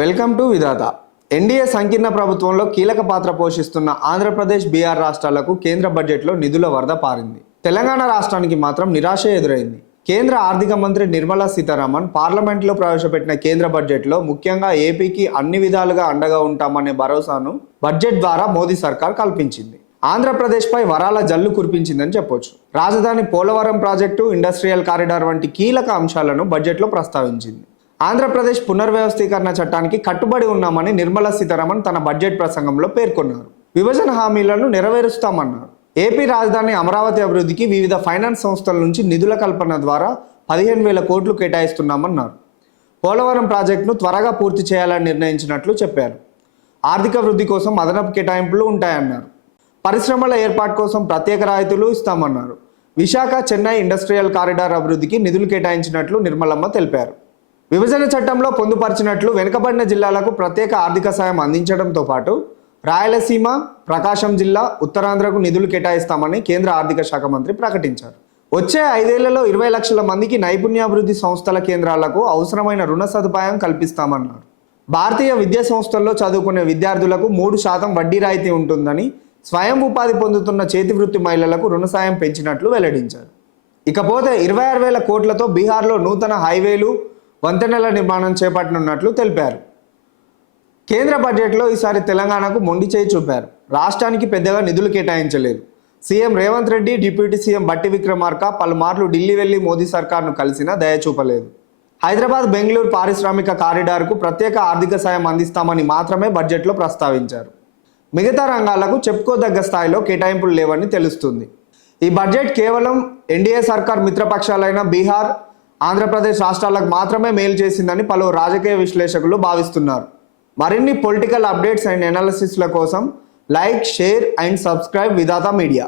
Welcome to Vidhatha. NDA సంకీర్ణ ప్రభుత్వంలో కీలక పాత్ర పోషిస్తున్న ఆంధ్రప్రదేశ్ బీఆర్ రాష్ట్రాలకు కేంద్ర బడ్జెట్లో నిధుల వరద పారింది. తెలంగాణ రాష్ట్రానికి మాత్రం నిరాశ ఎదురైంది. కేంద్ర ఆర్థిక మంత్రి నిర్మలా సీతారామన్ పార్లమెంట్లో ప్రవేశపెట్టిన కేంద్ర బడ్జెట్లో ముఖ్యంగా ఏపీకి అన్ని విధాలుగా అండగా ఉంటామనే భరోసాను బడ్జెట్ ద్వారా మోదీ సర్కార్ కల్పించింది. ఆంధ్రప్రదేశ్పై వరాల జల్లు కురిపించిందని చెప్పొచ్చు. రాజధాని పోలవరం ప్రాజెక్టు ఇండస్ట్రియల్ కారిడార్ వంటి కీలక అంశాలను బడ్జెట్లో ప్రస్తావించింది. ఆంధ్రప్రదేశ్ పునర్వ్యవస్థీకరణ చట్టానికి కట్టుబడి ఉన్నామని నిర్మలా సీతారామన్ తన బడ్జెట్ ప్రసంగంలో పేర్కొన్నారు. విభజన హామీలను నెరవేరుస్తామన్నారు. ఏపీ రాజధాని అమరావతి అభివృద్ధికి వివిధ ఫైనాన్స్ సంస్థల నుంచి నిధుల కల్పన ద్వారా పదిహేను వేల కోట్లు కేటాయిస్తున్నామన్నారు. పోలవరం ప్రాజెక్టును త్వరగా పూర్తి చేయాలని నిర్ణయించినట్లు చెప్పారు. ఆర్థిక వృద్ధి కోసం అదనపు కేటాయింపులు ఉంటాయన్నారు. పరిశ్రమల ఏర్పాటు కోసం ప్రత్యేక రాయితీలు ఇస్తామన్నారు. విశాఖ చెన్నై ఇండస్ట్రియల్ కారిడార్ అభివృద్ధికి నిధులు కేటాయించినట్లు నిర్మలమ్మ తెలిపారు. విభజన చట్టంలో పొందుపరిచినట్లు వెనుకబడిన జిల్లాలకు ప్రత్యేక ఆర్థిక సాయం అందించడంతో పాటు రాయలసీమ ప్రకాశం జిల్లా ఉత్తరాంధ్రకు నిధులు కేటాయిస్తామని కేంద్ర ఆర్థిక శాఖ మంత్రి ప్రకటించారు. వచ్చే ఐదేళ్ళలో ఇరవై లక్షల మందికి నైపుణ్యాభివృద్ధి సంస్థల కేంద్రాలకు అవసరమైన రుణ సదుపాయం కల్పిస్తామన్నారు. భారతీయ విద్యా సంస్థల్లో చదువుకునే విద్యార్థులకు మూడు శాతం వడ్డీ రాయితీ ఉంటుందని స్వయం ఉపాధి పొందుతున్న చేతి వృత్తి మహిళలకు రుణ సాయం పెంచినట్లు వెల్లడించారు. ఇకపోతే ఇరవై ఆరు వేల కోట్లతో బీహార్లో నూతన హైవేలు వంతెనల నిర్మాణం చేపట్టనున్నట్లు తెలిపారు. కేంద్ర బడ్జెట్లో ఈసారి తెలంగాణకు మొండి చేయి చూపారు. రాష్ట్రానికి పెద్దగా నిధులు కేటాయించలేదు. CM Revanth Reddy deputy CM Bhatti Vikramarka పలుమార్లు ఢిల్లీ వెళ్ళి మోదీ సర్కార్ను కలిసినా దయ చూపలేదు. హైదరాబాద్ బెంగళూరు పారిశ్రామిక కారిడార్కు ప్రత్యేక ఆర్థిక సాయం అందిస్తామని మాత్రమే బడ్జెట్లో ప్రస్తావించారు. మిగతా రంగాలకు చెప్పుకోదగ్గ స్థాయిలో కేటాయింపులు లేవని తెలుస్తుంది. ఈ బడ్జెట్ కేవలం ఎన్డీఏ సర్కార్ మిత్రపక్షాలైన బీహార్ ఆంధ్రప్రదేశ్ రాష్ట్రాలకు మాత్రమే మేలు చేసిందని పలువురు రాజకీయ విశ్లేషకులు భావిస్తున్నారు. మరిన్ని పొలిటికల్ అప్డేట్స్ అండ్ ఎనాలిసిస్ల కోసం like share and subscribe Vidhatha media.